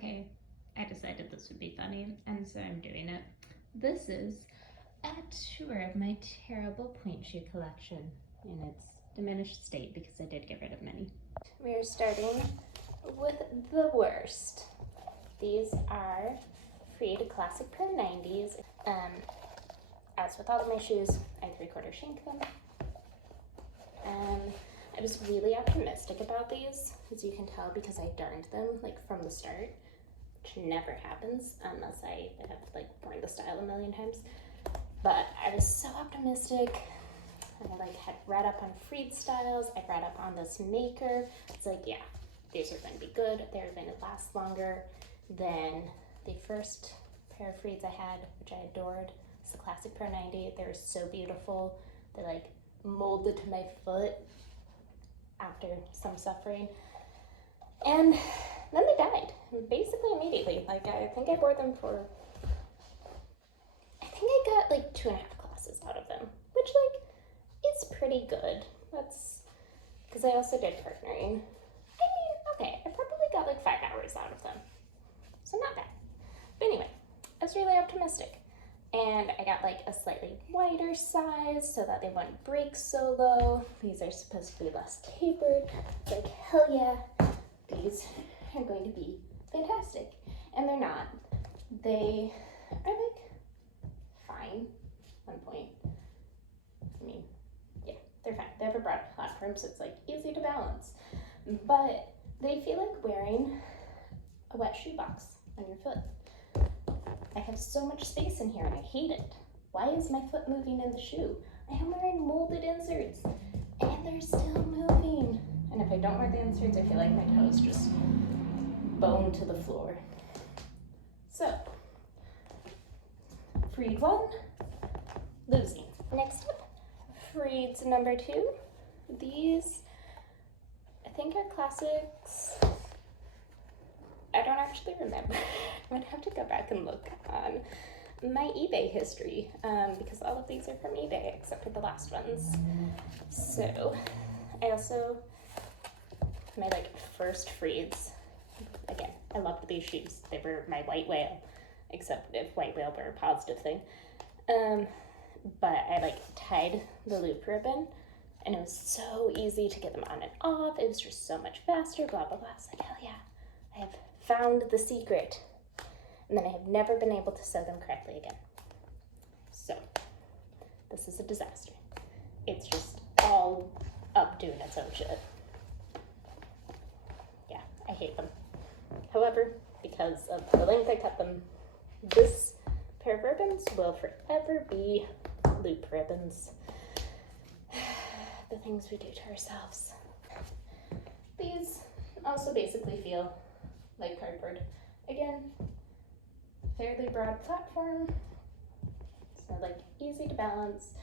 Okay, I decided this would be funny, and so I'm doing it. This is a tour of my terrible point shoe collection in its diminished state because I did get rid of many. We're starting with the worst. These are Freed Classic Pro 90s. As with all of my shoes, I 3/4 shank them. I was really optimistic about these, as you can tell, because I darned them like from the start, which never happens unless I have like worn the style a million times. But I was so optimistic. I like had read up on Freed styles. I read up on this maker. It's like, yeah, these are going to be good. They're going to last longer than the first pair of Freeds I had, which I adored. It's the Classic Pro 90. They were so beautiful. They like molded to my foot after some suffering. And then they died, basically immediately. Like, I think I wore them for, I think I got like 2.5 classes out of them, which like is pretty good. That's because I also did partnering. I mean, okay, I probably got like 5 hours out of them, so not bad. But anyway, I was really optimistic. And I got like a slightly wider size so that they wouldn't break so low. These are supposed to be less tapered. Like, hell yeah, these are going to be fantastic. And they're not. They are like fine on point. I mean, yeah, they're fine. They have a broad platform, so it's like easy to balance. But they feel like wearing a wet shoebox on your foot. I have so much space in here and I hate it. Why is my foot moving in the shoe? I am wearing molded inserts and they're still moving. And if I don't wear the inserts, I feel like my toes just bone to the floor. So, Freed 1, losing. Next up, Freed's number 2. These, I think are classics. I don't actually remember. I'm gonna have to go back and look on my eBay history because all of these are from eBay except for the last ones. So I also, my like first Freeds, again, I loved these shoes. They were my white whale, except if white whale were a positive thing. But I like tied the loop ribbon and it was so easy to get them on and off. It was just so much faster, blah, blah, blah. It's like, hell yeah, I have found the secret. And then I have never been able to sew them correctly again. So, this is a disaster. It's just all up doing its own shit. Yeah, I hate them. However, because of the length I cut them, this pair of ribbons will forever be loop ribbons. The things we do to ourselves. These also basically feel like cardboard. Again, fairly broad platform, so like easy to balance,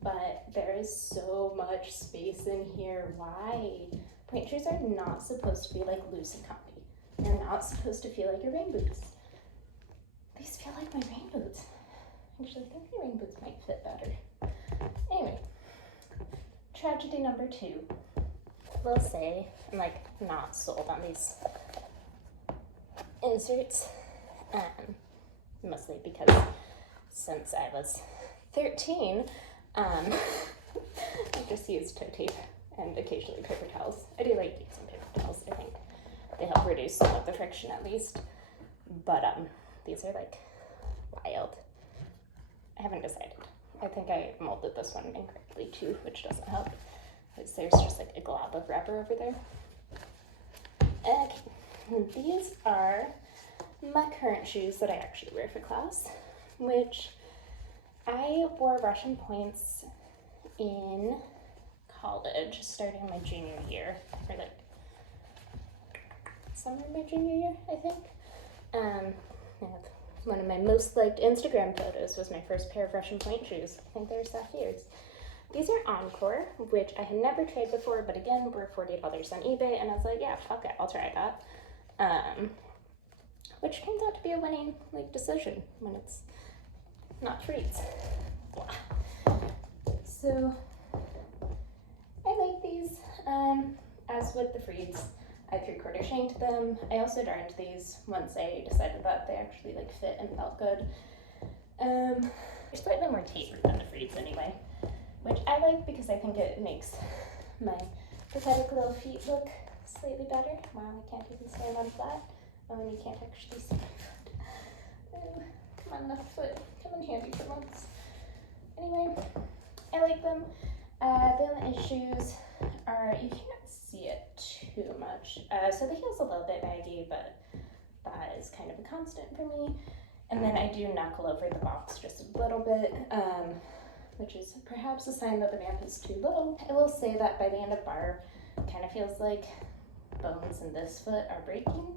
but there is so much space in here. Why? Point shoes are not supposed to be like loose and comfy. They're not supposed to feel like your rain boots. These feel like my rain boots. Actually, I think my rain boots might fit better. Anyway, tragedy number 2. We'll say I'm like not sold on these inserts. Mostly because since I was 13, I just use toe tape and occasionally paper towels. I do like using paper towels. I think they help reduce some of the friction at least. But these are like wild. I haven't decided. I think I molded this one incorrectly too, which doesn't help because there's just like a glob of rubber over there. Okay, these are my current shoes that I actually wear for class, which I wore Russian points in college, starting my junior year, or like summer of my junior year, I think. One of my most liked Instagram photos was my first pair of Russian point shoes. I think they were Saphirs. These are Encore, which I had never tried before, but again, were $40 on eBay, and I was like, yeah, fuck it, I'll try that. Which turns out to be a winning like decision when it's not Freeds. So I like these. As with the Freeds, I 3/4 shanked them. I also darned these once I decided that they actually like fit and felt good. They're slightly more tapered than the Freeds anyway, which I like because I think it makes my pathetic little feet look slightly better. Wow, I can't even stand on flat. Oh, and you can't actually see my foot. Oh, come on, left foot, come in handy for once. Anyway, I like them. The only issues are you can't see it too much. So the heel's a little bit baggy, but that is kind of a constant for me. And then I do knuckle over the box just a little bit, which is perhaps a sign that the vamp is too little. I will say that by the end of bar, it kind of feels like bones in this foot are breaking.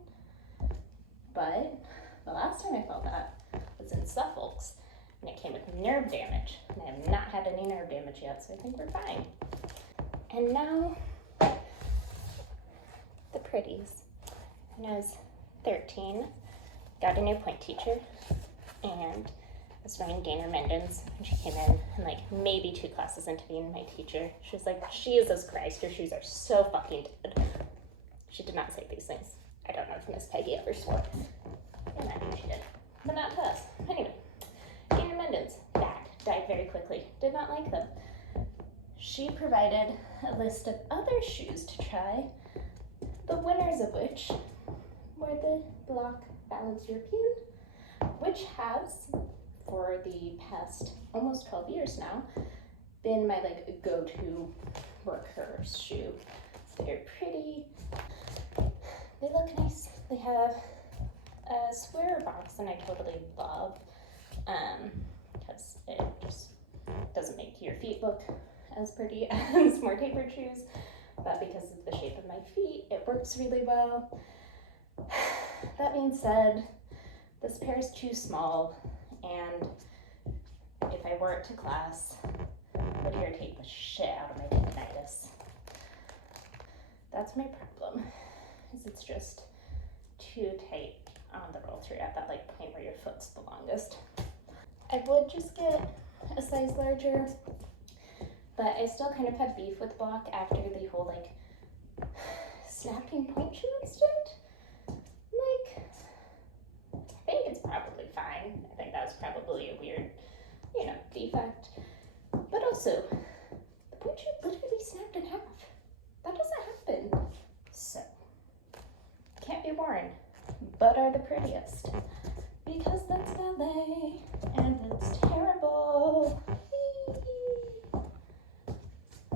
But the last time I felt that was in Suffolk's, and it came with nerve damage. And I have not had any nerve damage yet, so I think we're fine. And now, the pretties. When I was 13, got a new point teacher, and I was running Gainer Mendon's, and she came in, and like maybe 2 classes into being my teacher, she was like, Jesus Christ, your shoes are so fucking dead. She did not say these things. I don't know if Miss Peggy ever swore. And I think she did, but not to us. Anyway, Gainer Mendon's, bad, died very quickly, did not like them. She provided a list of other shoes to try, the winners of which were the Block Balance European, which has, for the past almost 12 years now, been my like go-to workhorse shoe. They're pretty, they look nice. They have a square box, and I totally love, because it just doesn't make your feet look as pretty as more tapered shoes, but because of the shape of my feet, it works really well. That being said, this pair is too small, and if I wore it to class, it would irritate the shit out of my tendinitis. That's my problem, is it's just too tight on the roll through at that like point where your foot's the longest. I would just get a size larger, but I still kind of have beef with Block after the whole like snapping point shoe incident. Like, I think it's probably fine. I think that was probably a weird, defect. But also, the point shoe literally snapped in half. That doesn't happen. So, can't be worn, but are the prettiest. Because that's ballet.